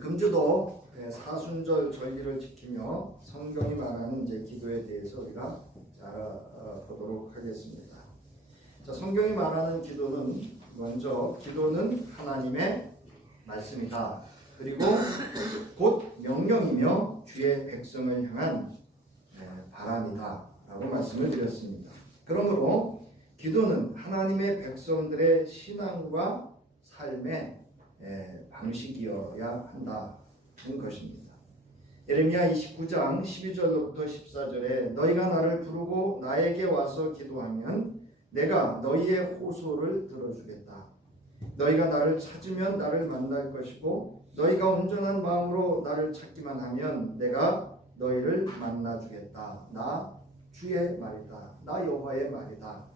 금주도 사순절 절기를 지키며 성경이 말하는 이제 기도에 대해서 우리가 알아보도록 하겠습니다. 자, 성경이 말하는 기도는 먼저 기도는 하나님의 말씀이다. 그리고 곧 명령이며 주의 백성을 향한 바람이다 라고 말씀을 드렸습니다. 그러므로 기도는 하나님의 백성들의 신앙과 삶의 방식이어야 한다는 것입니다. 예레미야 29장 12절부터 14절에 너희가 나를 부르고 나에게 와서 기도하면 내가 너희의 호소를 들어주겠다. 너희가 나를 찾으면 나를 만날 것이고 너희가 온전한 마음으로 나를 찾기만 하면 내가 너희를 만나주겠다. 나 주의 말이다. 나 여호와의 말이다.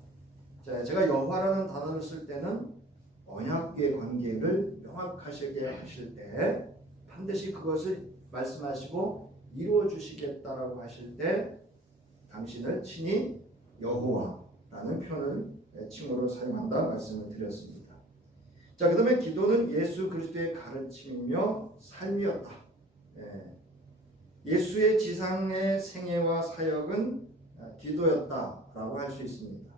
자, 제가 여호와라는 단어를 쓸 때는 언약의 관계를 명확하시게 하실 때 반드시 그것을 말씀하시고 이루어 주시겠다라고 하실 때 당신을 친히 여호와라는 표현을 칭호로 사용한다 말씀을 드렸습니다. 자, 그 다음에 기도는 예수 그리스도의 가르침이며 삶이었다. 예수의 지상의 생애와 사역은 기도였다라고 할 수 있습니다.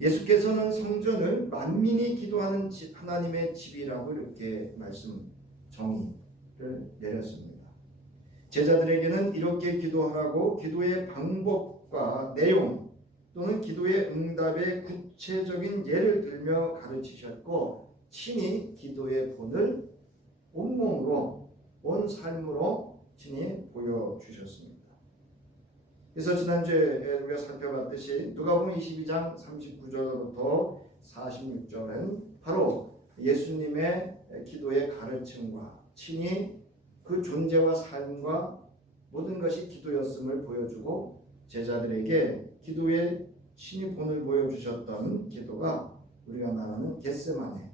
예수께서는 성전을 만민이 기도하는 집, 하나님의 집이라고 이렇게 말씀 정의를 내렸습니다. 제자들에게는 이렇게 기도하라고 기도의 방법과 내용 또는 기도의 응답의 구체적인 예를 들며 가르치셨고 친히 기도의 본을 온몸으로 온 삶으로 친히 보여주셨습니다. 그래서 지난주에 우리가 살펴봤듯이 누가복음 22장 39절부터 46절은 바로 예수님의 기도의 가르침과 친히 그 존재와 삶과 모든 것이 기도였음을 보여주고 제자들에게 기도의 친히 본을 보여주셨던 기도가 우리가 말하는 겟세마네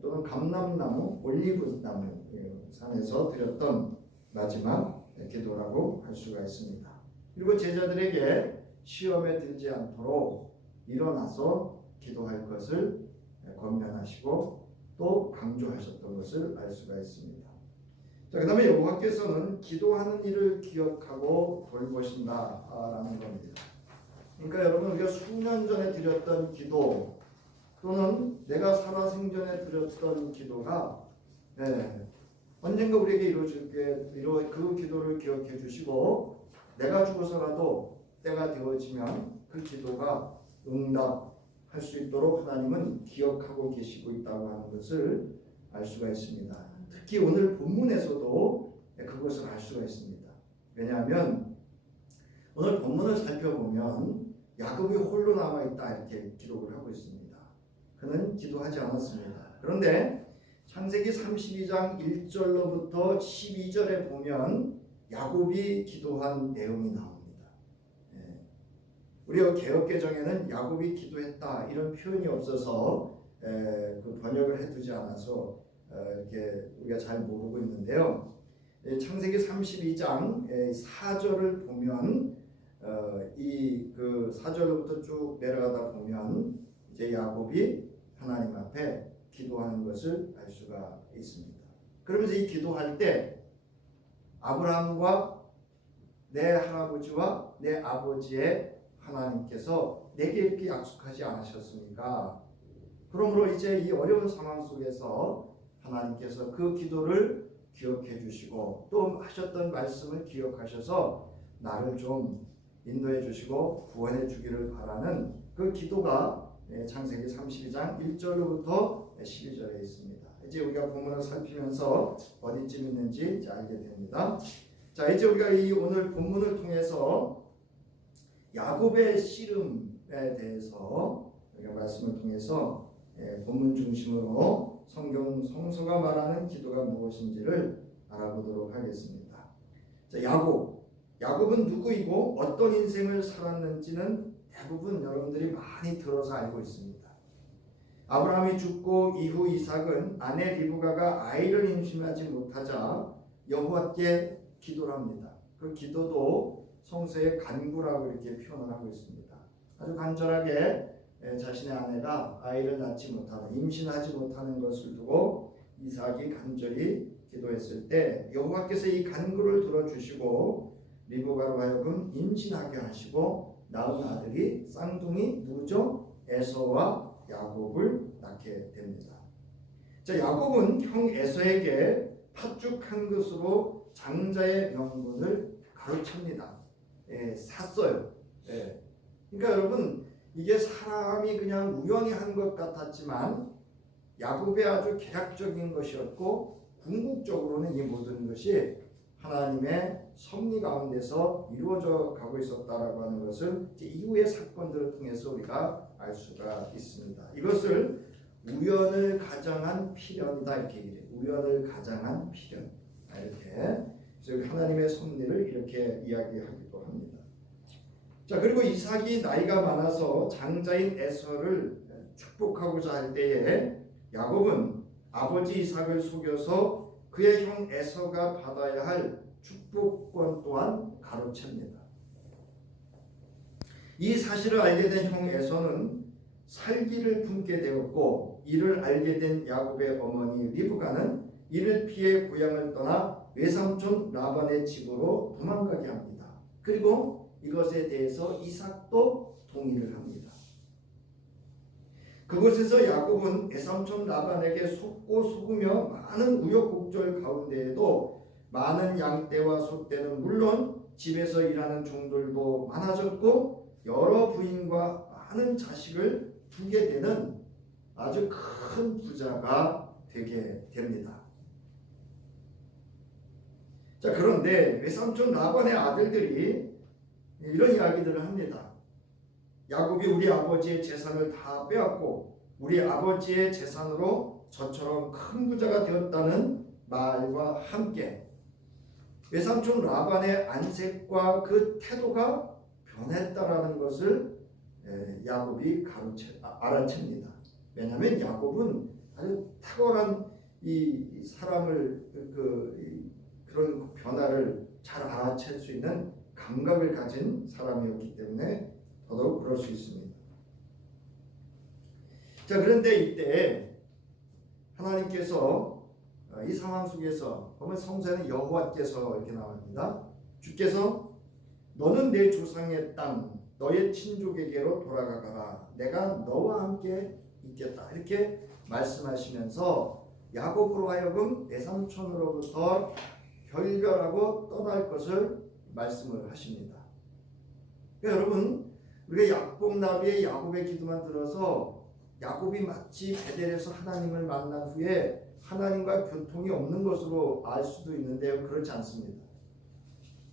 또는 감람나무 올리브나무 산에서 드렸던 마지막 기도라고 할 수가 있습니다. 그리고 제자들에게 시험에 들지 않도록 일어나서 기도할 것을 권면하시고 또 강조하셨던 것을 알 수가 있습니다. 자, 그 다음에 여호와께서는 기도하는 일을 기억하고 돌보신다라는 겁니다. 그러니까 여러분 우리가 수년 전에 드렸던 기도 또는 내가 살아생전에 드렸던 기도가 언젠가 우리에게 이루어질 그 기도를 기억해 주시고 내가 죽어서라도 때가 되어지면 그 기도가 응답할 수 있도록 하나님은 기억하고 계시고 있다고 하는 것을 알 수가 있습니다. 특히 오늘 본문에서도 그것을 알 수가 있습니다. 왜냐하면 오늘 본문을 살펴보면 야곱이 홀로 남아있다 이렇게 기록을 하고 있습니다. 그는 기도하지 않았습니다. 그런데 창세기 32장 1절로부터 12절에 보면 야곱이 기도한 내용이 나옵니다. 우리가 개역개정에는 야곱이 기도했다 이런 표현이 없어서 그 번역을 해두지 않아서 이렇게 우리가 잘 모르고 있는데요. 창세기 32장 4절을 보면 이 그 4절로부터 쭉 내려가다 보면 이제 야곱이 하나님 앞에 기도하는 것을 알 수가 있습니다. 그러면서 이 기도할 때 아브라함과 내 할아버지와 내 아버지의 하나님께서 내게 이렇게 약속하지 않으셨습니까? 그러므로 이제 이 어려운 상황 속에서 하나님께서 그 기도를 기억해 주시고 또 하셨던 말씀을 기억하셔서 나를 좀 인도해 주시고 구원해 주기를 바라는 그 기도가 창세기 32장 1절로부터 12절에 있습니다. 이제 우리가 본문을 살피면서 어디쯤 있는지 이제 알게 됩니다. 자, 이제 우리가 이 오늘 본문을 통해서 야곱의 씨름에 대해서 우리가 말씀을 통해서 본문 중심으로 성서가 말하는 기도가 무엇인지를 알아보도록 하겠습니다. 자, 야곱은 누구이고 어떤 인생을 살았는지는 대부분 여러분들이 많이 들어서 알고 있습니다. 아브라함이 죽고 이후 이삭은 아내 리브가가 아이를 임신하지 못하자 여호와께 기도를 합니다. 그 기도도 성서의 간구라고 이렇게 표현을 하고 있습니다. 아주 간절하게 자신의 아내가 아이를 낳지 못하는 임신하지 못하는 것을 두고 이삭이 간절히 기도했을 때 여호와께서 이 간구를 들어주시고 리브가로 하여금 임신하게 하시고 낳은 아들이 쌍둥이 누죠 에서와 야곱을 낳게 됩니다. 자, 야곱은 형 에서에게 팥죽 한 그릇으로 장자의 명분을 가르칩니다. 샀어요. 그러니까 여러분 이게 사람이 그냥 우연히 한 것 같았지만 야곱의 아주 계략적인 것이었고 궁극적으로는 이 모든 것이 하나님의 섭리 가운데서 이루어져 가고 있었다라고 하는 것을 이후의 사건들을 통해서 우리가 알 수가 있습니다. 이것을 우연을 가장한 필연이다 이렇게 얘기해요. 우연을 가장한 필연 이렇게 그래서 하나님의 섭리를 이렇게 이야기하기도 합니다. 자, 그리고 이삭이 나이가 많아서 장자인 에서를 축복하고자 할 때에 야곱은 아버지 이삭을 속여서 그의 형 에서가 받아야 할 축복권 또한 가로챕니다. 이 사실을 알게 된 형 에서는 살기를 품게 되었고 이를 알게 된 야곱의 어머니 리브가는 이를 피해 고향을 떠나 외삼촌 라반의 집으로 도망가게 합니다. 그리고 이것에 대해서 이삭도 동의를 합니다. 그곳에서 야곱은 외삼촌 라반에게 속고 속으며 많은 우여곡절 가운데에도 많은 양떼와 소떼는 물론 집에서 일하는 종들도 많아졌고 여러 부인과 많은 자식을 두게 되는 아주 큰 부자가 되게 됩니다. 자, 그런데 외삼촌 라반의 아들들이 이런 이야기들을 합니다. 야곱이 우리 아버지의 재산을 다 빼앗고 우리 아버지의 재산으로 저처럼 큰 부자가 되었다는 말과 함께 외삼촌 라반의 안색과 그 태도가 변했다라는 것을 야곱이 알아챕니다. 왜냐하면 야곱은 아주 탁월한 이 사람을 그런 변화를 잘 알아챌 수 있는 감각을 가진 사람이었기 때문에 더더욱 그럴 수 있습니다. 자, 그런데 이때 하나님께서 이 상황 속에서 보면 성서에는 여호와께서 이렇게 나옵니다. 주께서 너는 내 조상의 땅 너의 친족에게로 돌아가거라 내가 너와 함께 있겠다 이렇게 말씀하시면서 야곱으로 하여금 외삼촌으로부터 결별하고 떠날 것을 말씀을 하십니다. 그러니까 여러분 우리가 야곱나비의 야곱의 기도만 들어서 야곱이 마치 베델에서 하나님을 만난 후에 하나님과 교통이 없는 것으로 알 수도 있는데요. 그렇지 않습니다.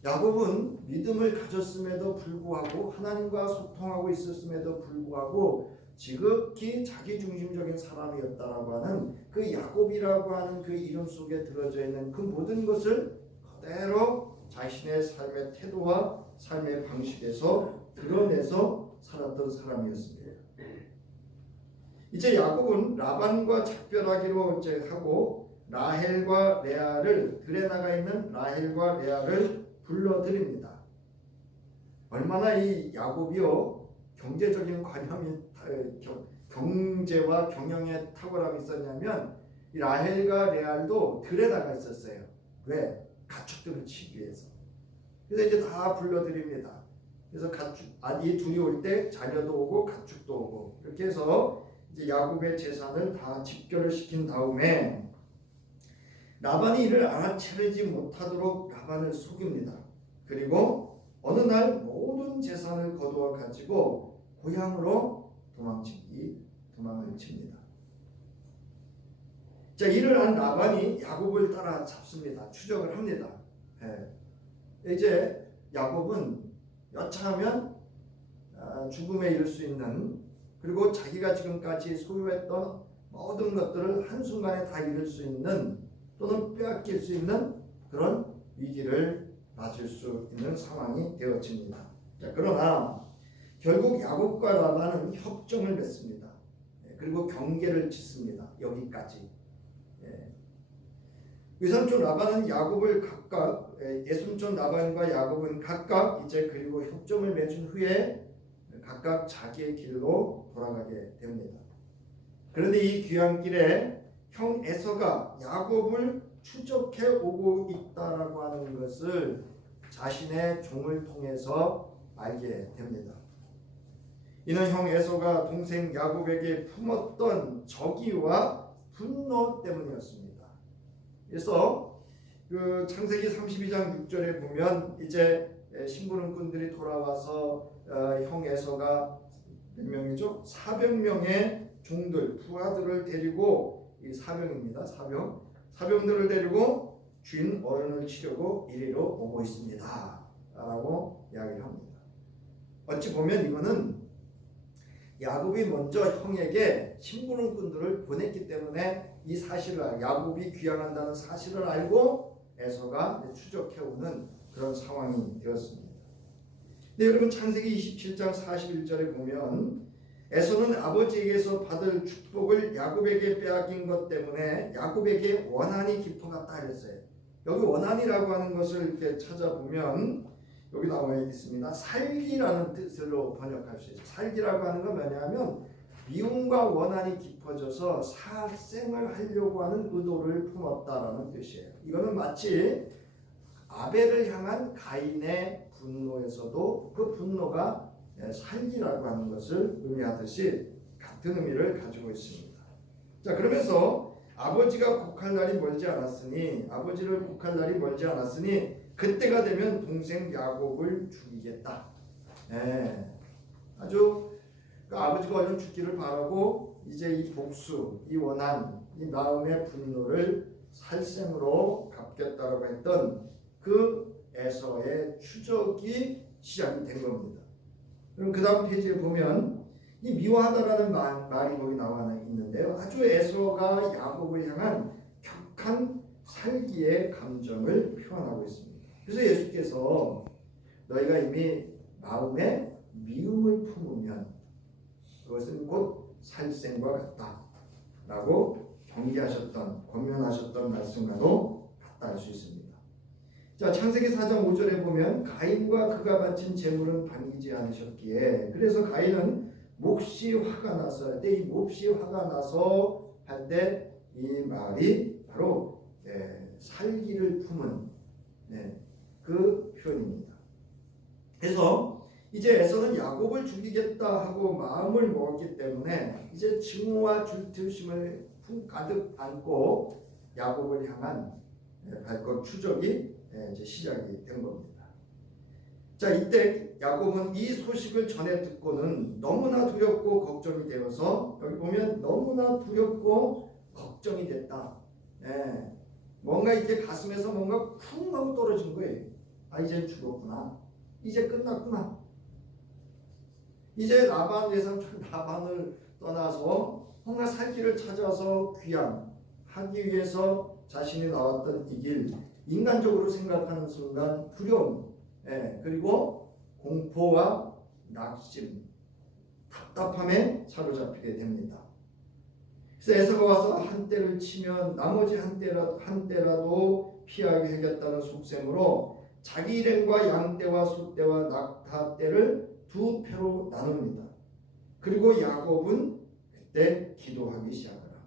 야곱은 믿음을 가졌음에도 불구하고 하나님과 소통하고 있었음에도 불구하고 지극히 자기중심적인 사람이었다라고 하는 그 야곱이라고 하는 그 이름 속에 들어져 있는 그 모든 것을 그대로 자신의 삶의 태도와 삶의 방식에서 드러내서 살았던 사람이었습니다. 이제 야곱은 라반과 작별하기로 하고 라헬과 레아를 들에 나가 있는 라헬과 레아를 불러들입니다. 얼마나 이 야곱이요 경제적인 관념이 경제와 경영에 탁월함이 있었냐면 이 라헬과 레알도 들에 나가 있었어요. 왜? 가축들을 치기 위해서. 그래서 이제 다 불러드립니다. 그래서 이 둘이 올 때 자녀도 오고 가축도 오고 이렇게 해서 이제 야곱의 재산을 다 집결을 시킨 다음에 라반이 이를 알아채지 못하도록 라반을 속입니다. 그리고 어느 날 모든 재산을 거두어 가지고 고향으로 도망을 칩니다. 자, 이를 안 라반이 야곱을 따라 잡습니다. 추적을 합니다. 이제 야곱은 여차하면 죽음에 이를 수 있는 그리고 자기가 지금까지 소유했던 모든 것들을 한순간에 다 잃을 수 있는 또는 빼앗길 수 있는 그런 위기를 맞을 수 있는 상황이 되어집니다. 자, 그러나 결국 야곱과 라반은 협정을 맺습니다. 그리고 경계를 짓습니다. 여기까지. 외삼촌 라반은 야곱을 각각 외삼촌 라반과 야곱은 각각 이제 그리고 협정을 맺은 후에 각각 자기의 길로 돌아가게 됩니다. 그런데 이 귀향길에 형 에서가 야곱을 추적해 오고 있다라고 하는 것을 자신의 종을 통해서 알게 됩니다. 이는 형 에서가 동생 야곱에게 품었던 적의와 분노 때문이었습니다. 그래서 그 창세기 32장 6절에 보면 이제 심부름꾼들이 돌아와서 형 에서가 몇 명이죠? 400명의 종들, 부하들을 데리고, 이 사병입니다. 사병들을 데리고 주인 어른을 치려고 이리로 오고 있습니다 라고 이야기를 합니다. 어찌 보면 이거는 야곱이 먼저 형에게 심부름꾼들을 보냈기 때문에 이 사실을, 야곱이 귀향한다는 사실을 알고 에서가 추적해오는 그런 상황이 되었습니다. 네, 여러분 창세기 27장 41절에 보면 에서는 아버지에게서 받을 축복을 야곱에게 빼앗긴 것 때문에 야곱에게 원한이 깊어갔다 그랬어요. 여기 원한이라고 하는 것을 이렇게 찾아보면 여기 나와 있습니다. 살기라는 뜻으로 번역할 수 있어요. 살기라고 하는 건 뭐냐면 미움과 원한이 깊어져서 살생을 하려고 하는 의도를 품었다라는 뜻이에요. 이거는 마치 아벨을 향한 가인의 분노에서도 그 분노가 살기라고 하는 것을 의미하듯이 같은 의미를 가지고 있습니다. 자, 그러면서 아버지를 곡할 날이 멀지 않았으니 그때가 되면 동생 야곱을 죽이겠다. 아주 아버지가 얼른 죽기를 바라고 이제 이 복수, 이 원한, 이 마음의 분노를 살생으로 갚겠다라고 했던 그 에서의 추적이 시작이 된 겁니다. 그럼 그 다음 페이지에 보면 이 미워하다라는 말이 거기 나와 있는데요. 아주 에서가 야곱을 향한 격한 살기의 감정을 표현하고 있습니다. 그래서 예수께서 너희가 이미 마음에 미움을 품으면 그것은 곧 살생과 같다 라고 경계하셨던, 권면하셨던 말씀과도 같다 할 수 있습니다. 자, 창세기 4장 5절에 보면 가인과 그가 바친 제물은 반기지 않으셨기에, 그래서 가인은 몹시 화가 나서 할 때, 이 몹시 화가 나서 할 때 이 말이 바로 살기를 품은 그 표현입니다. 그래서 이제 에서는 야곱을 죽이겠다 하고 마음을 먹었기 때문에 이제 증오와 질투심을 가득 안고 야곱을 향한 발걸음 추적이 이제 시작이 된 겁니다. 자, 이때 야곱은 이 소식을 전해 듣고는 너무나 두렵고 걱정이 되어서, 여기 보면 너무나 두렵고 걱정이 됐다. 뭔가 이렇게 가슴에서 뭔가 쿵 하고 떨어진 거예요. 아, 이제 죽었구나. 이제 끝났구나. 이제 라반 외삼촌 라반을 떠나서 뭔가 살 길을 찾아서 귀향하기 위해서 자신이 나왔던 이 길, 인간적으로 생각하는 순간 두려움, 그리고 공포와 낙심, 답답함에 사로잡히게 됩니다. 그래서 에서가 와서 한 대를 치면 나머지 한 대라도 피하게 하겠다는 속셈으로 자기 일행과 양떼와 소떼와 낙타떼를 두 패로 나눕니다. 그리고 야곱은 그때 기도하기 시작을 합니다.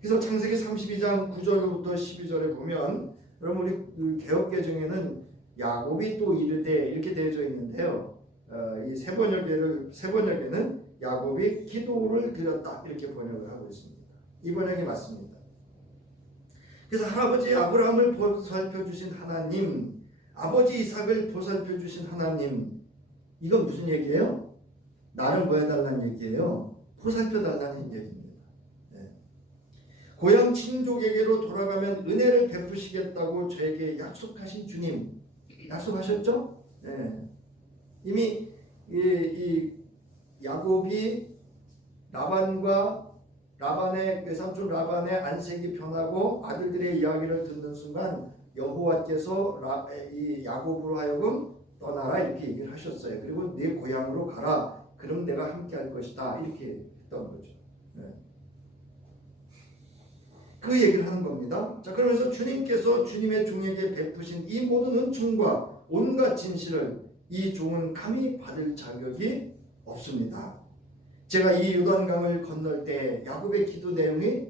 그래서 창세기 32장 9절부터 12절에 보면, 여러분 우리 개역개정에는 야곱이 또 이르되 이렇게 되어져 있는데요. 이 세 번역에는 야곱이 기도를 드렸다 이렇게 번역을 하고 있습니다. 이 번역이 맞습니다. 그래서 할아버지 아브라함을 보살펴 주신 하나님, 아버지 이삭을 보살펴 주신 하나님, 이건 무슨 얘기예요? 나를 뭐 해달라는 얘기예요? 보살펴 달라는 얘기입니다. 고향 친족에게로 돌아가면 은혜를 베푸시겠다고 저에게 약속하신 주님, 약속하셨죠? 이미 이 야곱이 라반의 외삼촌 라반의 안색이 변하고 아들들의 이야기를 듣는 순간 여호와께서 이 야곱으로 하여금 떠나라 이렇게 얘기를 하셨어요. 그리고 네 고향으로 가라. 그럼 내가 함께 할 것이다. 이렇게 했던 거죠. 그 얘기를 하는 겁니다. 자, 그러면서 주님께서 주님의 종에게 베푸신 이 모든 은총과 온갖 진실을 이 종은 감히 받을 자격이 없습니다. 제가 이 요단강을 건널 때 야곱의 기도 내용이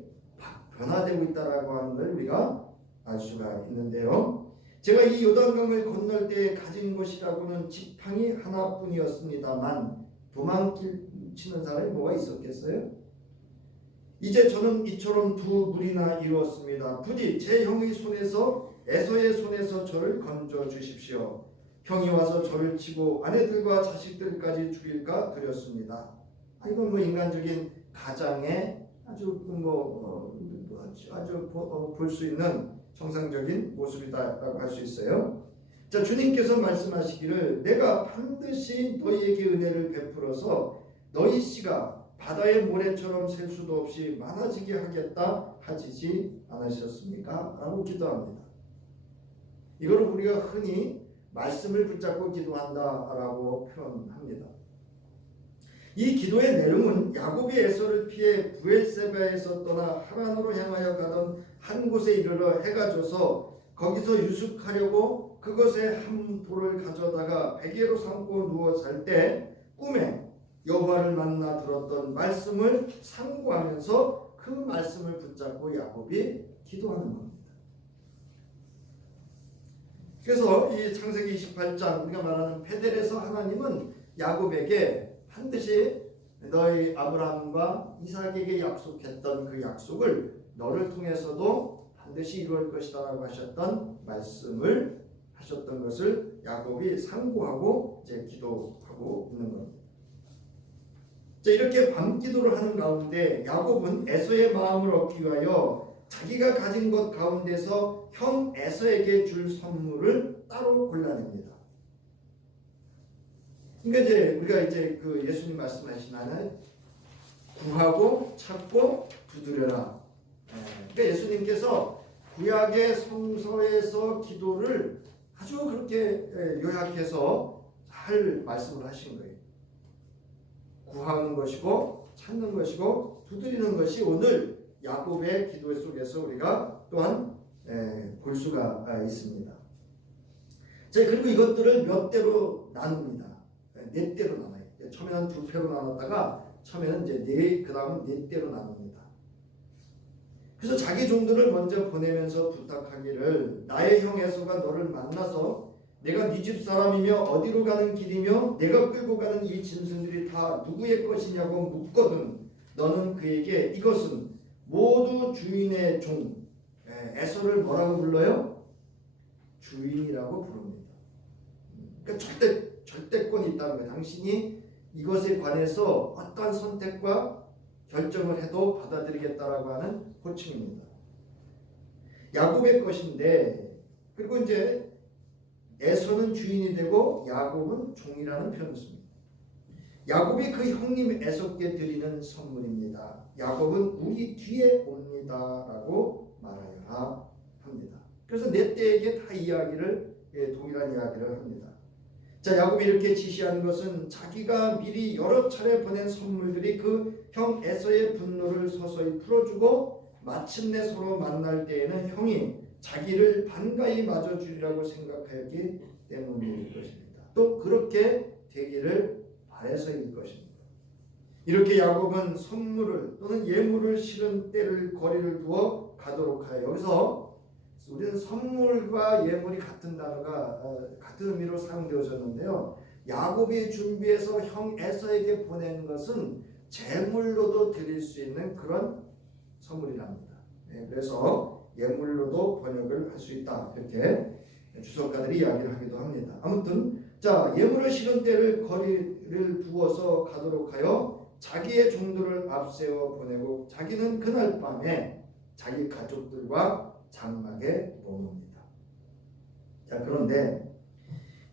변화되고 있다라고 하는 걸 우리가 알 수가 있는데요. 제가 이 요단강을 건널 때 가진 것이라고는 지팡이 하나뿐이었습니다만 도망치는 사람이 뭐가 있었겠어요? 이제 저는 이처럼 두 무리나 이루었습니다. 부디 제 형의 손에서 에서의 손에서 저를 건져 주십시오. 형이 와서 저를 치고 아내들과 자식들까지 죽일까 두렵습니다. 이건 뭐 인간적인 가장의 아주 볼 수 있는 정상적인 모습이다라고 할 수 있어요. 자, 주님께서 말씀하시기를 내가 반드시 너희에게 은혜를 베풀어서 너희 씨가 바다의 모래처럼 셀 수도 없이 많아지게 하겠다 하시지 않으셨습니까? 라고 기도합니다. 이걸 우리가 흔히 말씀을 붙잡고 기도한다라고 표현합니다. 이 기도의 내용은 야곱이 에서를 피해 브엘세바에서 떠나 하란으로 향하여 가던 한 곳에 이르러 해가 져서 거기서 유숙하려고 그것에 한 돌을 가져다가 베개로 삼고 누워 잘 때 꿈에 여호와를 만나 들었던 말씀을 상고하면서 그 말씀을 붙잡고 야곱이 기도하는 겁니다. 그래서 이 창세기 28장 우리가 말하는 베델에서 하나님은 야곱에게 반드시 너희 아브라함과 이삭에게 약속했던 그 약속을 너를 통해서도 반드시 이루어질 것이다라고 하셨던 말씀을 하셨던 것을 야곱이 상고하고 이제 기도하고 있는 겁니다. 자, 이렇게 밤기도를 하는 가운데 야곱은 에서의 마음을 얻기 위하여 자기가 가진 것 가운데서 형 에서에게 줄 선물을 따로 골라냅니다. 그러니까 이제 우리가 이제 그 예수님 말씀하시나는 구하고 찾고 두드려라. 그러니까 예수님께서 구약의 성서에서 기도를 아주 그렇게 요약해서 잘 말씀을 하신 거예요. 구하는 것이고 찾는 것이고 두드리는 것이 오늘 야곱의 기도 속에서 우리가 또한 볼 수가 있습니다. 자, 그리고 이것들을 몇 대로 나눕니다. 네 대로 나눠요. 처음에는 두 패로 나눴다가 처음에는 이제 그 다음 네 대로 나눕니다. 그래서 자기 종들을 먼저 보내면서 부탁하기를 나의 형 에서가 너를 만나서 내가 네 집 사람이며 어디로 가는 길이며 내가 끌고 가는 이 짐승들이 다 누구의 것이냐고 묻거든 너는 그에게 이것은 모두 주인의 종 에서를 뭐라고 불러요? 주인이라고 부릅니다. 그러니까 절대권이 있다는 거예요. 당신이 이것에 관해서 어떠한 선택과 결정을 해도 받아들이겠다라고 하는 호칭입니다. 야곱의 것인데 그리고 이제 에서는 주인이 되고 야곱은 종이라는 표현을 씁니다. 야곱이 그 형님 에서께 드리는 선물입니다. 야곱은 우리 뒤에 옵니다라고 말하여라 합니다. 그래서 네 때에게 다 이야기를 동일한 이야기를 합니다. 자, 야곱이 이렇게 지시하는 것은 자기가 미리 여러 차례 보낸 선물들이 그 형 에서의 분노를 서서히 풀어주고 마침내 서로 만날 때에는 형이 자기를 반가이 맞아주리라고 생각하였기 때문일 것입니다. 또 그렇게 되기를 바라서일 것입니다. 이렇게 야곱은 선물을 또는 예물을 실은 때를 거리를 두어 가도록 하여 여기서 우리는 선물과 예물이 같은 단어가 같은 의미로 사용되어졌는데요. 야곱이 준비해서 형 에서에게 보낸 것은 제물로도 드릴 수 있는 그런 선물이랍니다. 그래서 예물로도 번역을 할 수 있다 이렇게 주석가들이 이야기를 하기도 합니다. 아무튼 자, 예물을 실은 때를 거리를 두어서 가도록 하여 자기의 종들을 앞세워 보내고 자기는 그날 밤에 자기 가족들과 장막에 머뭅니다. 자, 그런데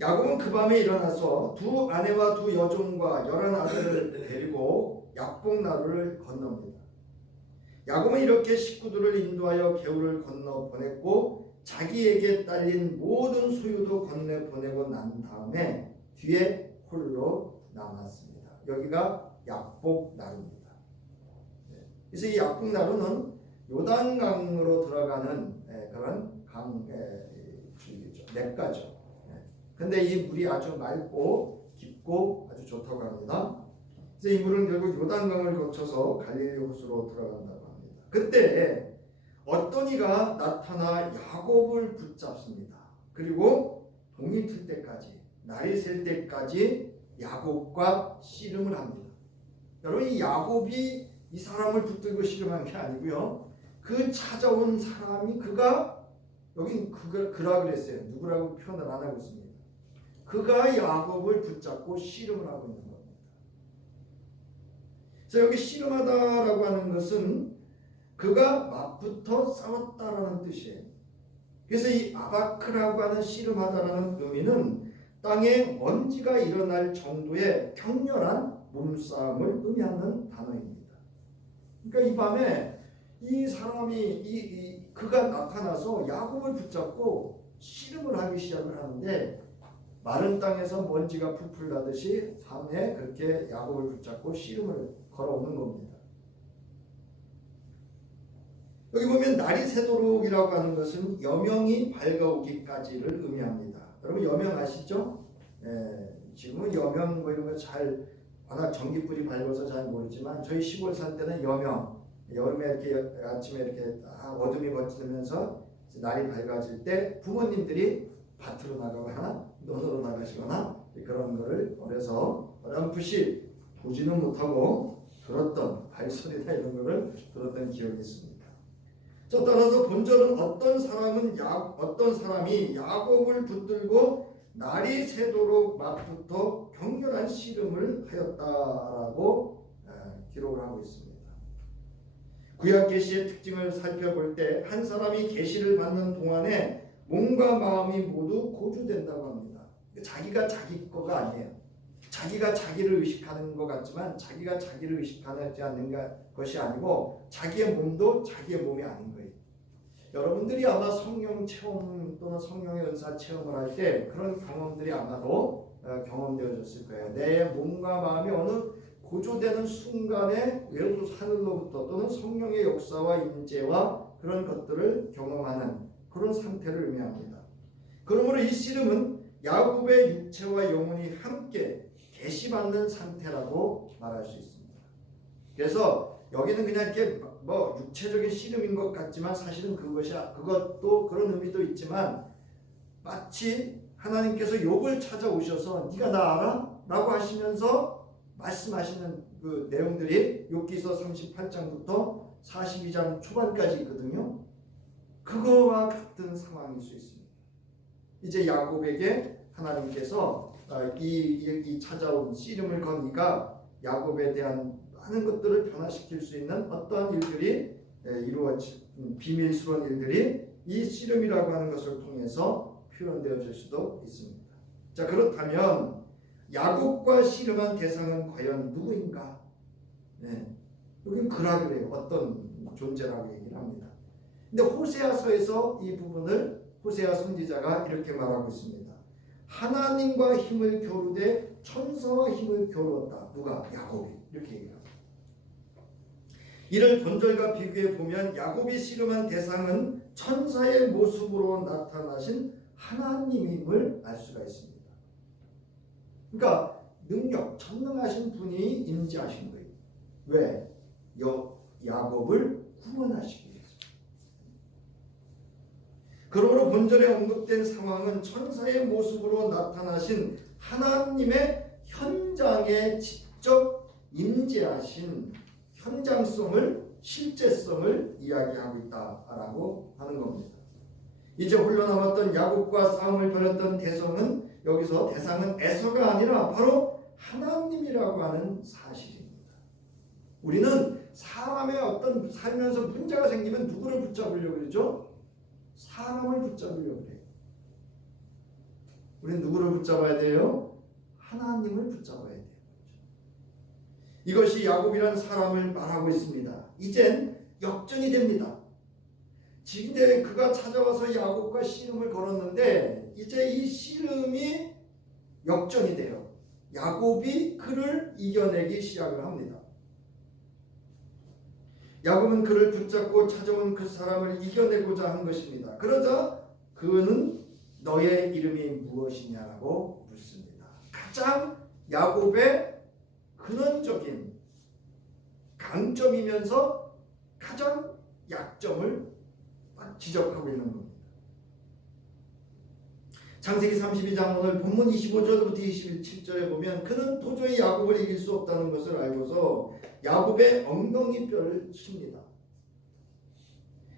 야곱은 그 밤에 일어나서 두 아내와 두 여종과 11아들을 데리고 약복나루를 건넙니다. 야곱은 이렇게 식구들을 인도하여 개울을 건너 보냈고 자기에게 딸린 모든 소유도 건네 보내고 난 다음에 뒤에 홀로 남았습니다. 여기가 약복나루입니다. 그래서 이 약복나루는 요단강으로 들어가는 그런 줄기죠. 냇가죠. 근데 이 물이 아주 맑고 깊고 아주 좋다고 합니다. 그래서 이 물은 결국 요단강을 거쳐서 갈릴리 호수로 들어간다고 합니다. 그때 어떤 이가 나타나 야곱을 붙잡습니다. 그리고 동이 틀 때까지, 날이 셀 때까지 야곱과 씨름을 합니다. 여러분, 이 야곱이 이 사람을 붙들고 씨름한 게 아니고요. 그 찾아온 사람이 여긴 그라 그랬어요. 누구라고 표현을 안 하고 있습니다. 그가 야곱을 붙잡고 씨름을 하고 있는 겁니다. 그래서 여기 씨름하다라고 하는 것은 그가 맞붙어 싸웠다라는 뜻이에요. 그래서 이 아바크라고 하는 씨름하다라는 의미는 땅에 먼지가 일어날 정도의 격렬한 몸싸움을 의미하는 단어입니다. 그러니까 이 밤에 이 사람이 그가 나타나서 야곱을 붙잡고 씨름을 하기 시작을 하는데, 마른 땅에서 먼지가 풀풀 나듯이 밤에 그렇게 야곱을 붙잡고 씨름을 걸어오는 겁니다. 여기 보면 날이 새도록이라고 하는 것은 여명이 밝아오기까지를 의미합니다. 여러분, 여명 아시죠? 지금은 여명 뭐 이런 거 잘 워낙 전기불이 밝아서 잘 모르지만, 저희 시골 살 때는 여명, 여름에 이렇게 아침에 이렇게 어둠이 걷히면서 날이 밝아질 때 부모님들이 밭으로 나가거나 논으로 나가시거나 그런 거를 어려서 어렴풋이 보지는 못하고 들었던 발소리나 이런 거를 들었던 기억이 있습니다. 자, 따라서 본절은 어떤 사람이 야곱을 붙들고 날이 새도록 맞붙어 격렬한 씨름을 하였다라고 기록을 하고 있습니다. 구약 계시의 특징을 살펴볼 때 한 사람이 계시를 받는 동안에 몸과 마음이 모두 고주된다고 합니다. 자기가 자기 거가 아니에요. 자기가 자기를 의식하는 것 같지만 자기가 자기를 의식하지 않는 것이 아니고, 자기의 몸도 자기의 몸이 아닌 거예요. 여러분들이 아마 성령 체험 또는 성령의 은사 체험을 할 때 그런 경험들이 아마도 경험되어졌을 거예요. 내 몸과 마음이 어느 고조되는 순간에 외부 하늘로부터 또는 성령의 역사와 임재와 그런 것들을 경험하는 그런 상태를 의미합니다. 그러므로 이 씨름은 야곱의 육체와 영혼이 함께 계시받는 상태라고 말할 수 있습니다. 그래서 여기는 그냥 이렇게 뭐 육체적인 씨름인 것 같지만, 사실은 그것도 그런 의미도 있지만, 마치 하나님께서 욥을 찾아오셔서 네가 나 알아? 라고 하시면서 말씀하시는 그 내용들이 욥기서 38장부터 42장 초반까지 있거든요. 그거와 같은 상황일 수 있습니다. 이제 야곱에게 하나님께서 이 찾아온 씨름을 건 이가 야곱에 대한 많은 것들을 변화시킬 수 있는 어떠한 일들이 이루어진 비밀스러운 일들이 이 씨름이라고 하는 것을 통해서 표현되어질 수도 있습니다. 자, 그렇다면 야곱과 씨름한 대상은 과연 누구인가? 여기는 그라 그래요. 어떤 존재라고 얘기를 합니다. 근데 호세아서에서 이 부분을 호세아 선지자가 이렇게 말하고 있습니다. 하나님과 힘을 겨루되 천사와 힘을 겨루었다. 누가? 야곱이. 이렇게 얘기합니다. 이를 본절과 비교해 보면 야곱이 씨름한 대상은 천사의 모습으로 나타나신 하나님임을 알 수가 있습니다. 그러니까 능력, 전능하신 분이 임재하신 거예요. 왜? 야곱을 구원하시기 위해서. 그러므로 본절에 언급된 상황은 천사의 모습으로 나타나신 하나님의 현장에 직접 임재하신 현장성을, 실제성을 이야기하고 있다라고 하는 겁니다. 이제 홀로 남았던 야곱과 싸움을 벌였던 대상은 에서가 아니라 바로 하나님이라고 하는 사실입니다. 우리는 사람의 어떤 살면서 문제가 생기면 누구를 붙잡으려고 그러죠? 사람을 붙잡으려고 그래요. 우리는 누구를 붙잡아야 돼요? 하나님을 붙잡아야 돼요. 이것이 야곱이라는 사람을 말하고 있습니다. 이젠 역전이 됩니다. 지금 그가 찾아와서 야곱과 씨름을 걸었는데, 이제 이 씨름이 역전이 돼요. 야곱이 그를 이겨내기 시작을 합니다. 야곱은 그를 붙잡고 찾아온 그 사람을 이겨내고자 한 것입니다. 그러자 그는 너의 이름이 무엇이냐라고 묻습니다. 가장 야곱의 근원적인 강점이면서 가장 약점을 딱 지적하고 있는 겁니다. 창세기 32장 오늘 본문 25절부터 27절에 보면 그는 도저히 야곱을 이길 수 없다는 것을 알고서 야곱의 엉덩이뼈를 칩니다.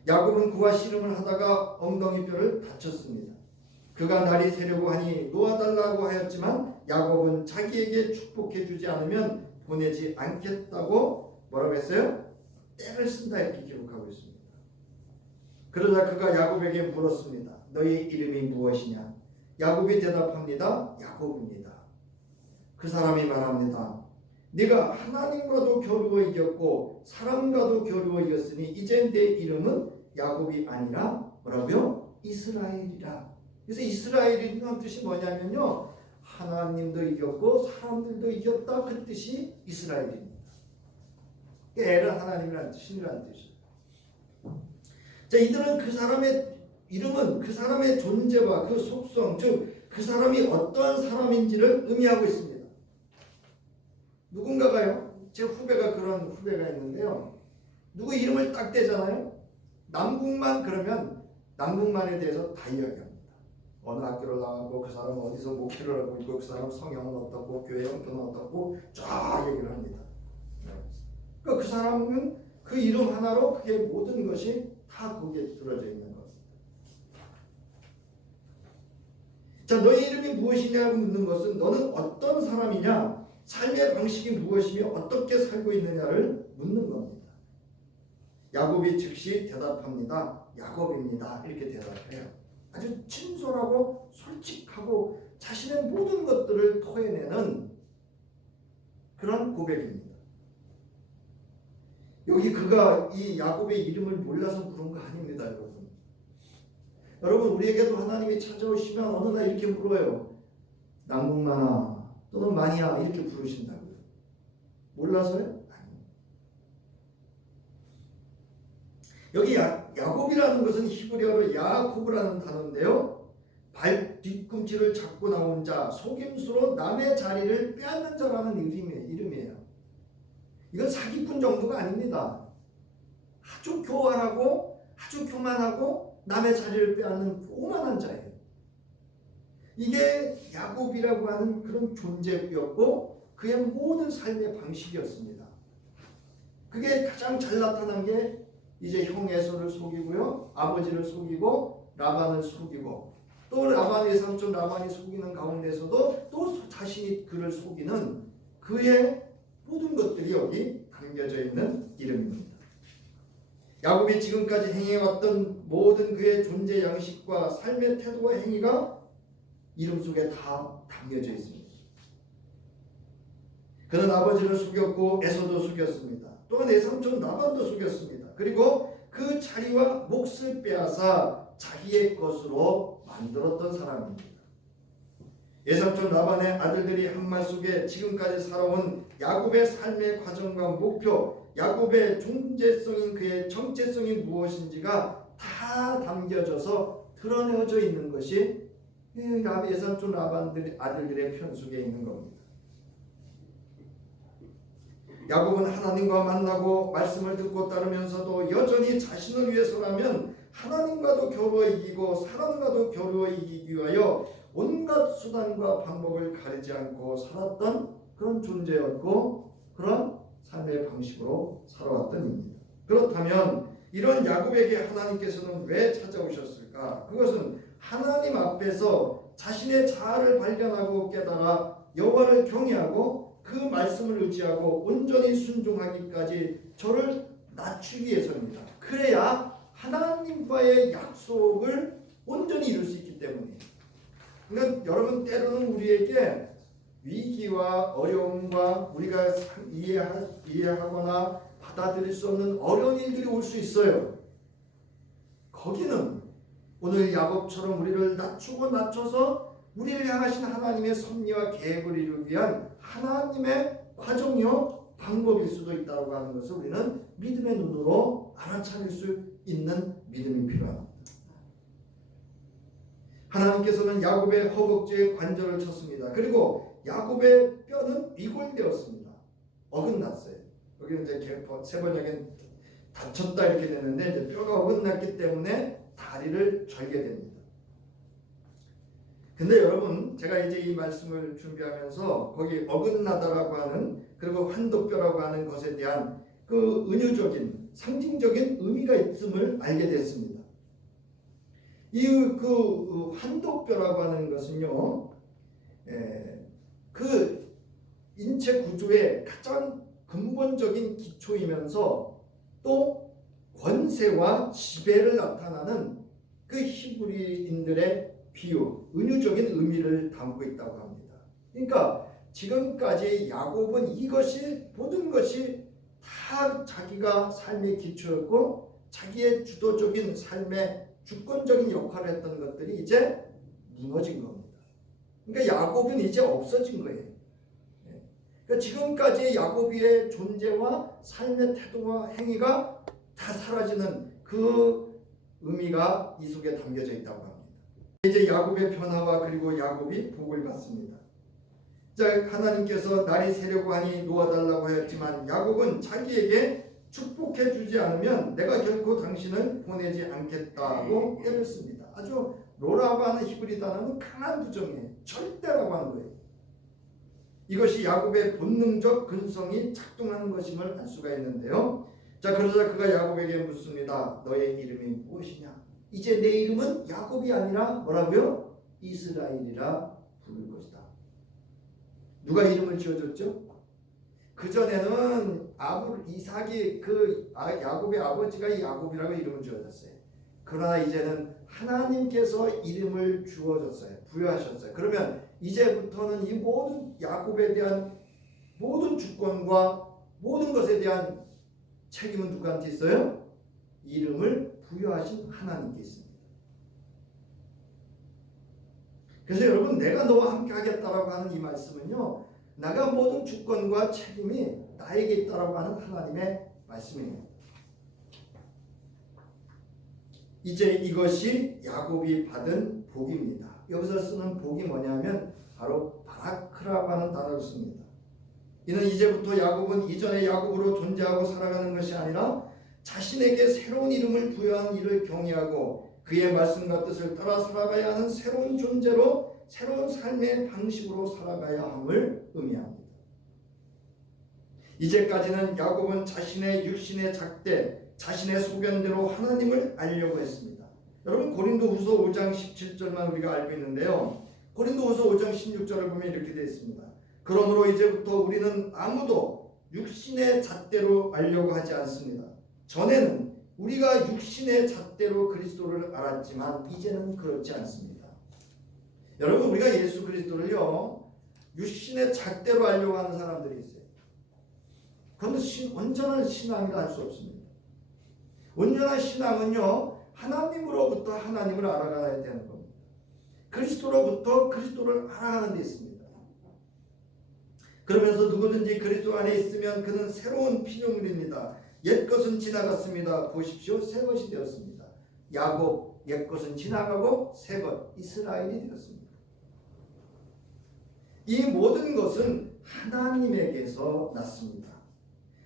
야곱은 그와 씨름을 하다가 엉덩이뼈를 다쳤습니다. 그가 날이 새려고 하니 놓아달라고 하였지만 야곱은 자기에게 축복해 주지 않으면 보내지 않겠다고 뭐라고 했어요? 때를 쓴다 이렇게 기록하고 있습니다. 그러자 그가 야곱에게 물었습니다. 너의 이름이 무엇이냐? 야곱이 대답합니다. 야곱입니다. 그 사람이 말합니다. 네가 하나님과도 겨루어 이겼고 사람과도 겨루어 이겼으니 이제 내 이름은 야곱이 아니라 뭐라고요? 이스라엘이라. 그래서 이스라엘이라는 뜻이 뭐냐면요, 하나님도 이겼고 사람들도 이겼다, 그 뜻이 이스라엘입니다. 엘은 하나님이라는 신이라는 뜻이에요. 자, 이들은 그 사람의 이름은 그 사람의 존재와 그 속성, 즉 그 사람이 어떠한 사람인지를 의미하고 있습니다. 누군가가요, 제 후배가 그런 후배가 있는데요, 누구 이름을 딱 대잖아요. 남궁만 그러면 남궁만에 대해서 다 이야기합니다. 어느 학교를 나가고 그 사람 어디서 목회를 하고 있고 그 사람 성향은 어떻고 교회 형편은 어떻고 쫙 얘기를 합니다. 그러니까 그 사람은 그 이름 하나로 그게 모든 것이 다 거기에 들어져 있는 겁니다. 자, 너의 이름이 무엇이냐고 묻는 것은 너는 어떤 사람이냐, 삶의 방식이 무엇이며 어떻게 살고 있느냐를 묻는 겁니다. 야곱이 즉시 대답합니다. 야곱입니다. 이렇게 대답해요. 아주 진솔하고 솔직하고 자신의 모든 것들을 토해내는 그런 고백입니다. 여기 그가 이 야곱의 이름을 몰라서 그런 거 아닙니다, 여러분. 여러분, 우리에게도 하나님이 찾아오시면 어느 날 이렇게 물어요. 남궁만아 또는 만이야 이렇게 부르신다고요. 몰라서요? 아니요. 여기 야곱이라는 것은 히브리어로 야코브라는 단어인데요, 발 뒤꿈치를 잡고 나온 자, 속임수로 남의 자리를 빼앗는 자라는 이름이에요. 이건 사기꾼 정도가 아닙니다. 아주 교활하고 아주 교만하고 남의 자리를 빼앗는 오만한 자예요. 이게 야곱이라고 하는 그런 존재였고 그의 모든 삶의 방식이었습니다. 그게 가장 잘 나타난 게 이제 형 에서를 속이고요, 아버지를 속이고 라반을 속이고, 또 라반의 삼촌 라반이 속이는 가운데서도 또 자신이 그를 속이는 그의 모든 것들이 여기 담겨져 있는 이름입니다. 야곱이 지금까지 행해왔던 모든 그의 존재 양식과 삶의 태도와 행위가 이름 속에 다 담겨져 있습니다. 그는 아버지를 속였고 에서도 속였습니다. 또한 에삼촌 라반도 속였습니다. 그리고 그 자리와 몫을 빼앗아 자기의 것으로 만들었던 사람입니다. 에삼촌 라반의 아들들이 한 말 속에 지금까지 살아온 야곱의 삶의 과정과 목표, 야곱의 존재성인 그의 정체성이 무엇인지가 다 담겨져서 드러내어져 있는 것이 에삼촌 라반들 아들들의 편 속에 있는 겁니다. 야곱은 하나님과 만나고 말씀을 듣고 따르면서도 여전히 자신을 위해서라면 하나님과도 겨루어 이기고 사람과도 겨루어 이기기 위하여 온갖 수단과 방법을 가리지 않고 살았던 그런 존재였고 그런 삶의 방식으로 살아왔던 입니다. 그렇다면 이런 야곱에게 하나님께서는 왜 찾아오셨을까? 그것은 하나님 앞에서 자신의 자아를 발견하고 깨달아 여호와를 경외하고 그 말씀을 의지하고 온전히 순종하기까지 저를 낮추기 위해서입니다. 그래야 하나님과의 약속을 온전히 이룰 수 있기 때문이에요. 그러니까 여러분, 때로는 우리에게 위기와 어려움과 우리가 이해하거나 받아들일 수 없는 어려운 일들이 올 수 있어요. 거기는 오늘 야곱처럼 우리를 낮춰서 우리를 향하신 하나님의 섭리와 계획을 이루기 위한 하나님의 과정이요 방법일 수도 있다고 하는 것을 우리는 믿음의 눈으로 알아차릴 수 있는 믿음이 필요합니다. 하나님께서는 야곱의 허벅지에 관절을 쳤습니다. 그리고 야곱의 뼈는 이골되었습니다. 어긋났어요. 여기는 이제 세 번역엔 다쳤다 이렇게 되는데 이제 뼈가 어긋났기 때문에 다리를 절게 됩니다. 근데 여러분, 제가 이제 이 말씀을 준비하면서 거기 어긋나다라고 하는, 그리고 환도뼈라고 하는 것에 대한 그 은유적인 상징적인 의미가 있음을 알게 됐습니다. 이 그 환도뼈라고 하는 것은요, 그 인체 구조의 가장 근본적인 기초이면서 또 권세와 지배를 나타나는 그 히브리인들의 비유, 은유적인 의미를 담고 있다고 합니다. 그러니까 지금까지 야곱은 이것이, 모든 것이 다 자기가 삶의 기초였고 자기의 주도적인 삶의 주권적인 역할을 했던 것들이 이제 무너진 겁니다. 그러니까 야곱은 이제 없어진 거예요. 그러니까 지금까지 야곱의 존재와 삶의 태도와 행위가 다 사라지는 그 의미가 이 속에 담겨져 있다고 합니다. 이제 야곱의 변화와 그리고 야곱이 복을 받습니다. 자, 하나님께서 날이 새려고 하니 놓아달라고 하였지만 야곱은 자기에게 축복해 주지 않으면 내가 결코 당신을 보내지 않겠다고 때를 씁니다. 아주 로라고 하는 히브리 단어는 강한 부정이에요. 절대라고 하는 거예요. 이것이 야곱의 본능적 근성이 작동하는 것임을 알 수가 있는데요. 자, 그러자 그가 야곱에게 묻습니다. 너의 이름이 무엇이냐? 이제 내 이름은 야곱이 아니라 뭐라고요? 이스라엘이라 부를 것이다. 누가 이름을 지어줬죠? 그전에는 이삭이 야곱의 아버지가 이 야곱이라고 이름을 지어줬어요. 그러나 이제는 하나님께서 이름을 주어줬어요. 부여하셨어요. 그러면 이제부터는 이 모든 야곱에 대한 모든 주권과 모든 것에 대한 책임은 누구한테 있어요? 이름을 부여하신 하나님께 있습니다. 그래서 여러분, 내가 너와 함께 하겠다라고 하는 이 말씀은요, 내가 모든 주권과 책임이 나에게 있다라고 하는 하나님의 말씀이에요. 이제 이것이 야곱이 받은 복입니다. 여기서 쓰는 복이 뭐냐면 바로 바라크라고 하는 단어를 씁니다. 이는 이제부터 야곱은 이전의 야곱으로 존재하고 살아가는 것이 아니라 자신에게 새로운 이름을 부여한 이를 경외하고 그의 말씀과 뜻을 따라 살아가야 하는 새로운 존재로, 새로운 삶의 방식으로 살아가야 함을 의미합니다. 이제까지는 야곱은 자신의 육신의 잣대, 자신의 소견대로 하나님을 알려고 했습니다. 여러분, 고린도후서 5장 17절만 우리가 알고 있는데요. 고린도후서 5장 16절을 보면 이렇게 되어 있습니다. 그러므로 이제부터 우리는 아무도 육신의 잣대로 알려고 하지 않습니다. 전에는 우리가 육신의 잣대로 그리스도를 알았지만 이제는 그렇지 않습니다. 여러분, 우리가 예수 그리스도를요, 육신의 잣대로 알려고 하는 사람들이 있어요. 그건 온전한 신앙이라 할 수 없습니다. 온전한 신앙은요, 하나님으로부터 하나님을 알아가야 되는 겁니다. 그리스도로부터 그리스도를 알아가는 데 있습니다. 그러면서 누구든지 그리스도 안에 있으면 그는 새로운 피조물입니다. 옛것은 지나갔습니다. 보십시오, 새것이 되었습니다. 야곱, 옛것은 지나가고 새것, 이스라엘이 되었습니다. 이 모든 것은 하나님에게서 났습니다.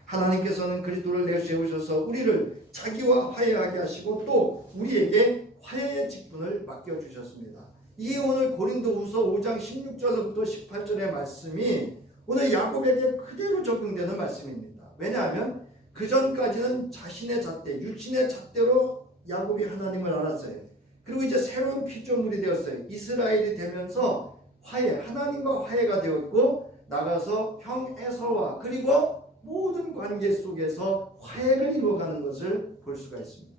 하나님께서는 그리스도를 내세우셔서 우리를 자기와 화해하게 하시고 또 우리에게 화해의 직분을 맡겨주셨습니다. 이게 오늘 고린도후서 5장 16절부터 18절의 말씀이 오늘 야곱에게 그대로 적용되는 말씀입니다. 왜냐하면 그 전까지는 자신의 잣대, 육신의 잣대로 야곱이 하나님을 알았어요. 그리고 이제 새로운 피조물이 되었어요. 이스라엘이 되면서 하나님과 화해가 되었고 나가서 형 에서와 그리고 모든 관계 속에서 화해를 이루어가는 것을 볼 수가 있습니다.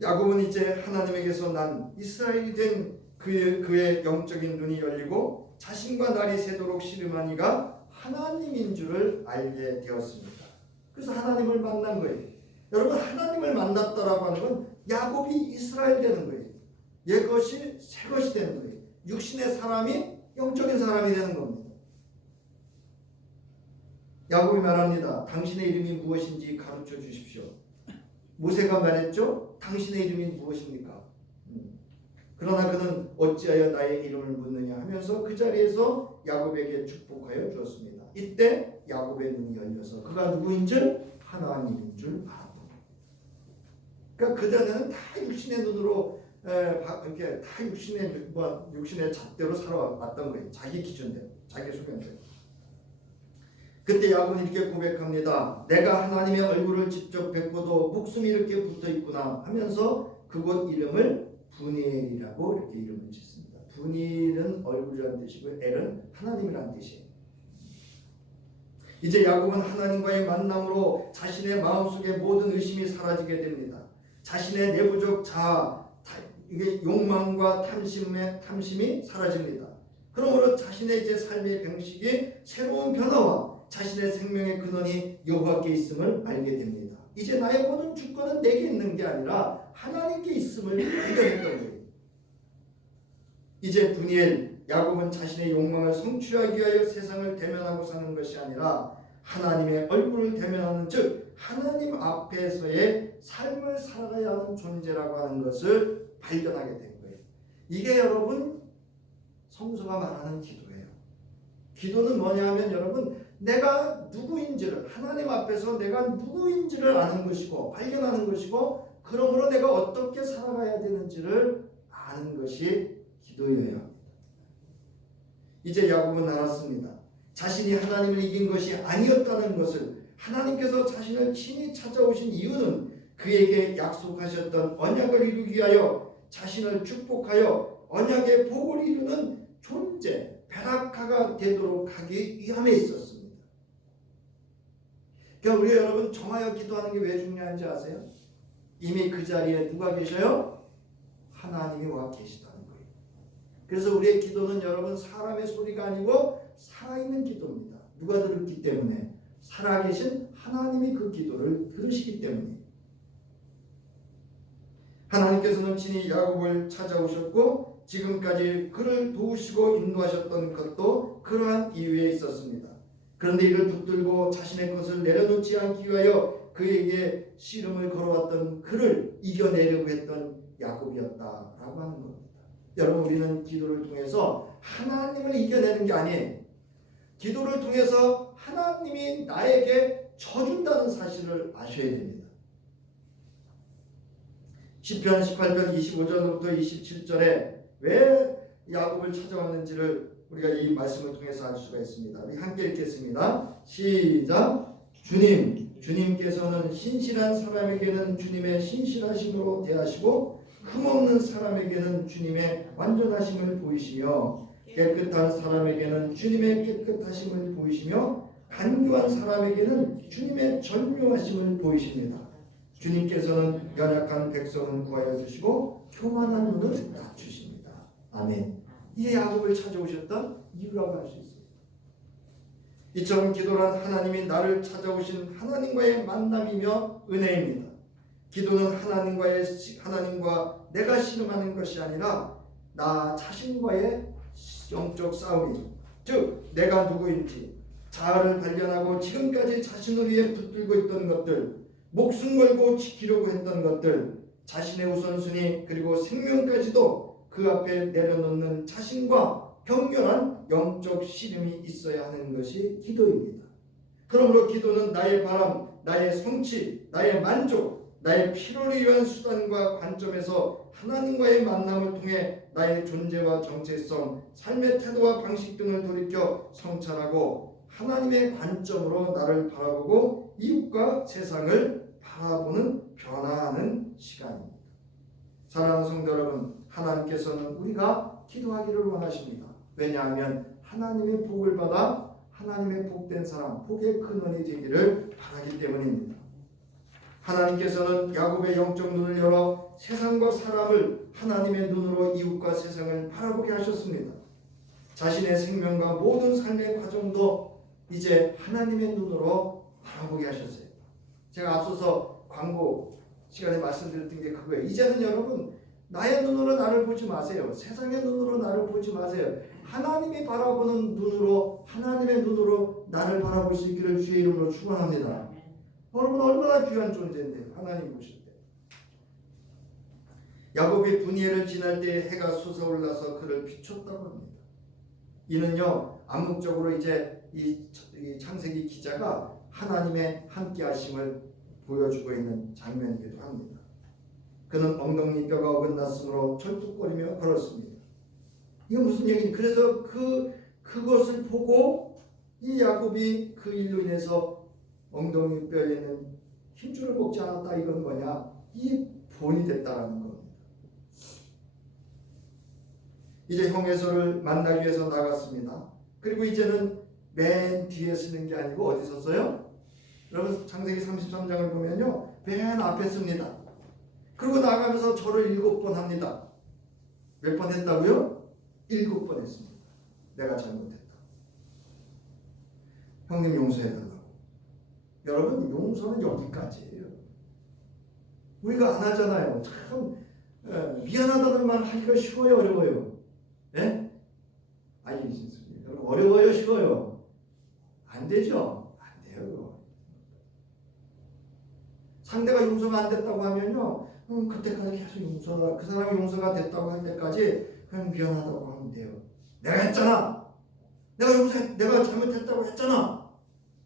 야곱은 이제 하나님에게서 난 이스라엘이 된 그의 영적인 눈이 열리고 자신과 날이 새도록 씨름한 이가 하나님인 줄을 알게 되었습니다. 그래서 하나님을 만난 거예요. 여러분, 하나님을 만났다라고 하는 건 야곱이 이스라엘 되는 거예요. 옛것이 새것이 되는 거예요. 육신의 사람이 영적인 사람이 되는 겁니다. 야곱이 말합니다. 당신의 이름이 무엇인지 가르쳐 주십시오. 모세가 말했죠. 당신의 이름이 무엇입니까? 그러나 그는 어찌하여 나의 이름을 묻느냐 하면서 그 자리에서 야곱에게 축복하여 주었습니다. 이때 야곱의 눈이 열려서 그가 누구인 줄, 하나님인 줄 알았다. 그러니까 그전에는 다 육신의 눈으로 이렇게 다 육신의 잣대로 살아왔던 거예요. 자기 기준대로, 자기 소견대로. 그때 야곱은 이렇게 고백합니다. 내가 하나님의 얼굴을 직접 뵙고도 목숨이 이렇게 붙어 있구나 하면서 그곳 이름을 브니엘이라고 이렇게 이름을 짓습니다. 브니엘은 얼굴이라는 뜻이고 엘은 하나님이라는 뜻이에요. 이제 야곱은 하나님과의 만남으로 자신의 마음속의 모든 의심이 사라지게 됩니다. 자신의 내부적 자아, 이게 욕망과 탐심이 사라집니다. 그러므로 자신의 이제 삶의 방식이 새로운 변화와 자신의 생명의 근원이 여호와께 있음을 알게 됩니다. 이제 나의 모든 주권은 내게 있는 게 아니라 하나님께 있음을 발견했던 거예요. 이제 브니엘 야곱은 자신의 욕망을 성취하기 위하여 세상을 대면하고 사는 것이 아니라 하나님의 얼굴을 대면하는 즉 하나님 앞에서의 삶을 살아가야 하는 존재라고 하는 것을 발견하게 된 거예요. 이게 여러분 성서가 말하는 기도예요. 기도는 뭐냐 하면 여러분 내가 누구인지를 하나님 앞에서 내가 누구인지를 아는 것이고 발견하는 것이고 그러므로 내가 어떻게 살아가야 되는지를 아는 것이 기도여야 합니다. 이제 야곱은 알았습니다. 자신이 하나님을 이긴 것이 아니었다는 것을 하나님께서 자신을 친히 찾아오신 이유는 그에게 약속하셨던 언약을 이루기 위하여 자신을 축복하여 언약의 복을 이루는 존재 베라카가 되도록 하기 위함에 있었습니다. 그러니까 우리 여러분 정하여 기도하는 게 왜 중요한지 아세요? 이미 그 자리에 누가 계셔요? 하나님이 와 계시다는 거예요. 그래서 우리의 기도는 여러분 사람의 소리가 아니고 살아있는 기도입니다. 누가 들었기 때문에? 살아계신 하나님이 그 기도를 들으시기 때문이에요. 하나님께서는 친히 야곱을 찾아오셨고 지금까지 그를 도우시고 인도하셨던 것도 그러한 이유에 있었습니다. 그런데 이를 붙들고 자신의 것을 내려놓지 않기 위하여 그에게 씨름을 걸어왔던 그를 이겨내려고 했던 야곱이었다라고 하는 겁니다. 여러분 우리는 기도를 통해서 하나님을 이겨내는 게 아니에요. 기도를 통해서 하나님이 나에게 져준다는 사실을 아셔야 됩니다. 시편 18편 25절부터 27절에 왜 야곱을 찾아왔는지를 우리가 이 말씀을 통해서 알 수가 있습니다. 우리 함께 읽겠습니다. 시작. 주님께서는 신실한 사람에게는 주님의 신실하심으로 대하시고 흠없는 사람에게는 주님의 완전하심을 보이시며 깨끗한 사람에게는 주님의 깨끗하심을 보이시며 간교한 사람에게는 주님의 전교하심을 보이십니다. 주님께서는 연약한 백성은 구하여 주시고 교만한 눈을 낮추십니다. 아멘. 이게 야곱을 찾아오셨던 이유라고 할 수 있습니다. 이처럼 기도란 하나님이 나를 찾아오신 하나님과의 만남이며 은혜입니다. 기도는 하나님과 내가 씨름하는 것이 아니라 나 자신과의 영적 싸움이 즉 내가 누구인지 자아를 발견하고 지금까지 자신을 위해 붙들고 있던 것들 목숨 걸고 지키려고 했던 것들 자신의 우선순위 그리고 생명까지도 그 앞에 내려놓는 자신과 격렬한 영적 씨름이 있어야 하는 것이 기도입니다. 그러므로 기도는 나의 바람, 나의 성취, 나의 만족, 나의 필요를 위한 수단과 관점에서 하나님과의 만남을 통해 나의 존재와 정체성, 삶의 태도와 방식 등을 돌이켜 성찰하고 하나님의 관점으로 나를 바라보고 이웃과 세상을 바라보는 변화하는 시간입니다. 사랑하는 성도 여러분, 하나님께서는 우리가 기도하기를 원하십니다. 왜냐하면 하나님의 복을 받아 하나님의 복된 사람, 복의 근원이 되기를 바라기 때문입니다. 하나님께서는 야곱의 영적 눈을 열어 세상과 사람을 하나님의 눈으로 이웃과 세상을 바라보게 하셨습니다. 자신의 생명과 모든 삶의 과정도 이제 하나님의 눈으로 바라보게 하셨어요. 제가 앞서서 광고 시간에 말씀드렸던 게 그거예요. 이제는 여러분 나의 눈으로 나를 보지 마세요. 세상의 눈으로 나를 보지 마세요. 하나님이 바라보는 눈으로 하나님의 눈으로 나를 바라볼 수 있기를 주의 이름으로 축원합니다. 여러분 얼마나 귀한 존재인데요. 하나님 보실 때. 야곱이 브니엘을 지날 때 해가 솟아올라서 그를 비췄다고 합니다. 이는요 암묵적으로 이제 이 창세기 기자가 하나님의 함께하심을 보여주고 있는 장면이기도 합니다. 그는 엉덩이뼈가 어긋났으므로 철뚝거리며 걸었습니다. 이거 무슨 얘기니? 그래서 그것을 보고 이 야곱이 그 일로 인해서 엉덩이뼈에 있는 힘줄을 먹지 않았다, 이건 뭐냐? 이 본이 됐다라는 겁니다. 이제 형 에서를 만나기 위해서 나갔습니다. 그리고 이제는 맨 뒤에 쓰는 게 아니고 어디 섰어요? 여러분 창세기 33장을 보면요, 맨 앞에 씁니다. 그리고 나가면서 절을 7번 합니다. 몇 번 했다고요? 7번 했습니다. 내가 잘못했다. 형님 용서해달라고. 여러분 용서는 여기까지예요. 우리가 안 하잖아요. 참 미안하다는 말 하기가 쉬워요, 어려워요? 예? 아니 여러분, 어려워요, 쉬워요? 안 되죠? 안 돼요. 상대가 용서가 안 됐다고 하면요, 그때까지 계속 용서가, 그 사람이 용서가 됐다고 할 때까지 그냥 미안하다고 하면 돼요. 내가 했잖아. 내가 잘못했다고 했잖아.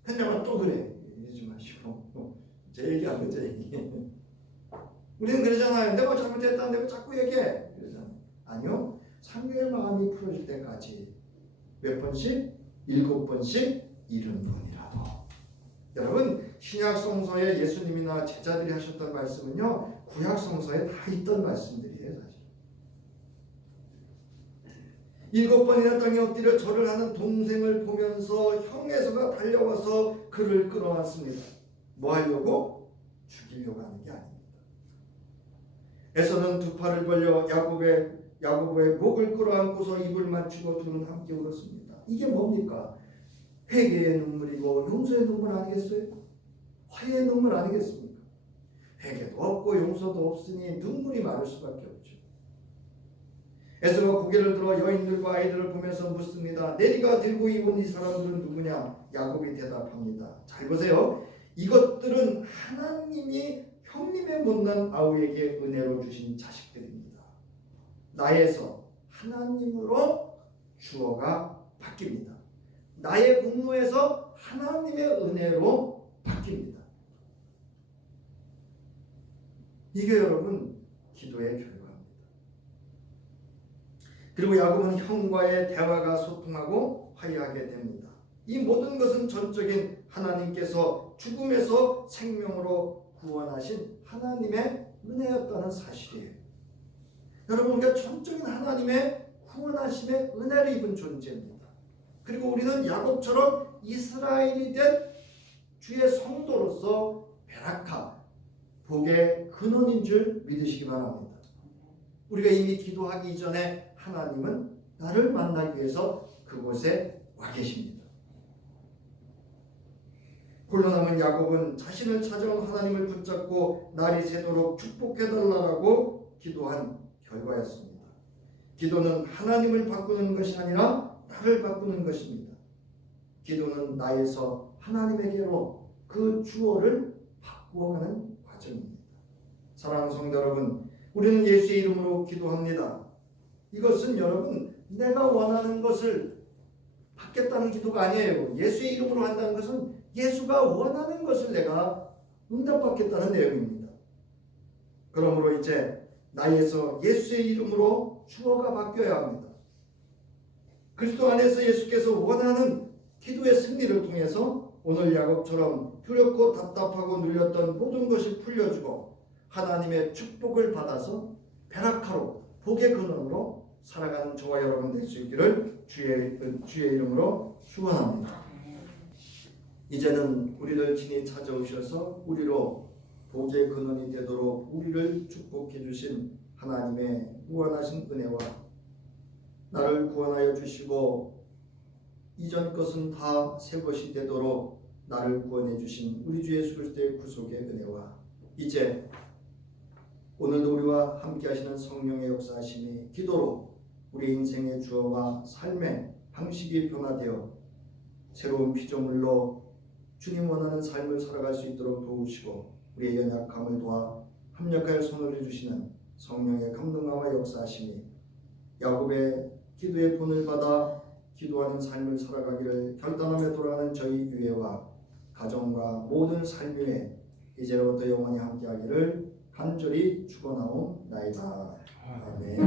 근데 내가 또 그래. 이러지 마시고. 제 얘기 안 제 얘기. 우리는 그러잖아요. 내가 잘못했다는데 왜 자꾸 얘기해? 그러잖아요. 아니요. 상대의 마음이 풀어질 때까지 몇 번씩? 7번씩 70번이라도. 여러분 신약 성서에 예수님이나 제자들이 하셨던 말씀은요, 구약 성서에 다 있던 말씀들이에요. 사실 7번이나 땅에 엎드려 절을 하는 동생을 보면서 형 에서가 달려와서 그를 끌어왔습니다. 뭐 하려고? 죽이려고 하는 게 아닙니다. 에서는 두 팔을 벌려 야곱의 목을 끌어안고서 입을 맞추고 둘은 함께 울었습니다. 이게 뭡니까? 회개의 눈물이고 용서의 눈물 아니겠어요? 화해의 눈물 아니겠습니까? 회개도 없고 용서도 없으니 눈물이 많을 수밖에 없죠. 에서가 고개를 들어 여인들과 아이들을 보면서 묻습니다. 내리가 들고 온 이 사람들은 누구냐? 야곱이 대답합니다. 잘 보세요. 이것들은 하나님이 형님의 못난 아우에게 은혜로 주신 자식들입니다. 나에서 하나님으로 주어가 바뀝니다. 나의 분노에서 하나님의 은혜로 바뀝니다. 이게 여러분 기도의 결과입니다. 그리고 야곱은 형과의 대화가 소통하고 화해하게 됩니다. 이 모든 것은 전적인 하나님께서 죽음에서 생명으로 구원하신 하나님의 은혜였다는 사실이에요. 여러분 우리가 전적인 하나님의 구원하심의 은혜를 입은 존재입니다. 그리고 우리는 야곱처럼 이스라엘이 된 주의 성도로서 베라카, 복의 근원인 줄 믿으시기 바랍니다. 우리가 이미 기도하기 이전에 하나님은 나를 만나기 위해서 그곳에 와 계십니다. 홀로 남은 야곱은 자신을 찾아온 하나님을 붙잡고 날이 새도록 축복해달라고 기도한 결과였습니다. 기도는 하나님을 바꾸는 것이 아니라 나를 바꾸는 것입니다. 기도는 나에서 하나님에게로 그 주어를 바꾸어가는 과정입니다. 사랑하는 성도 여러분, 우리는 예수의 이름으로 기도합니다. 이것은 여러분 내가 원하는 것을 받겠다는 기도가 아니에요. 예수의 이름으로 한다는 것은 예수가 원하는 것을 내가 응답받겠다는 내용입니다. 그러므로 이제 나에서 예수의 이름으로 주어가 바뀌어야 합니다. 그리스도 안에서 예수께서 원하는 기도의 승리를 통해서 오늘 야곱처럼 두렵고 답답하고 눌렸던 모든 것이 풀려주고 하나님의 축복을 받아서 베라카로 복의 근원으로 살아가는 저와 여러분 될 수 있기를 주의 이름으로 축원합니다. 이제는 우리를 친히 찾아오셔서 우리로 복의 근원이 되도록 우리를 축복해 주신 하나님의 무한하신 은혜와 나를 구원하여 주시고 이전 것은 다 새 것이 되도록 나를 구원해 주신 우리 주 예수 그리스도의 구속의 은혜와 이제 오늘도 우리와 함께 하시는 성령의 역사하심이 기도로 우리 인생의 주어와 삶의 방식이 변화되어 새로운 피조물로 주님 원하는 삶을 살아갈 수 있도록 도우시고 우리의 연약함을 도와 합력하여 손을 해주시는 성령의 감동함과 역사하심이 야곱의 기도의 본을 받아 기도하는 삶을 살아가기를 결단하며 돌아가는 저희 교회와 가정과 모든 삶 위에 이제로부터 영원히 함께하기를 간절히 축원하옵나이다. 아멘.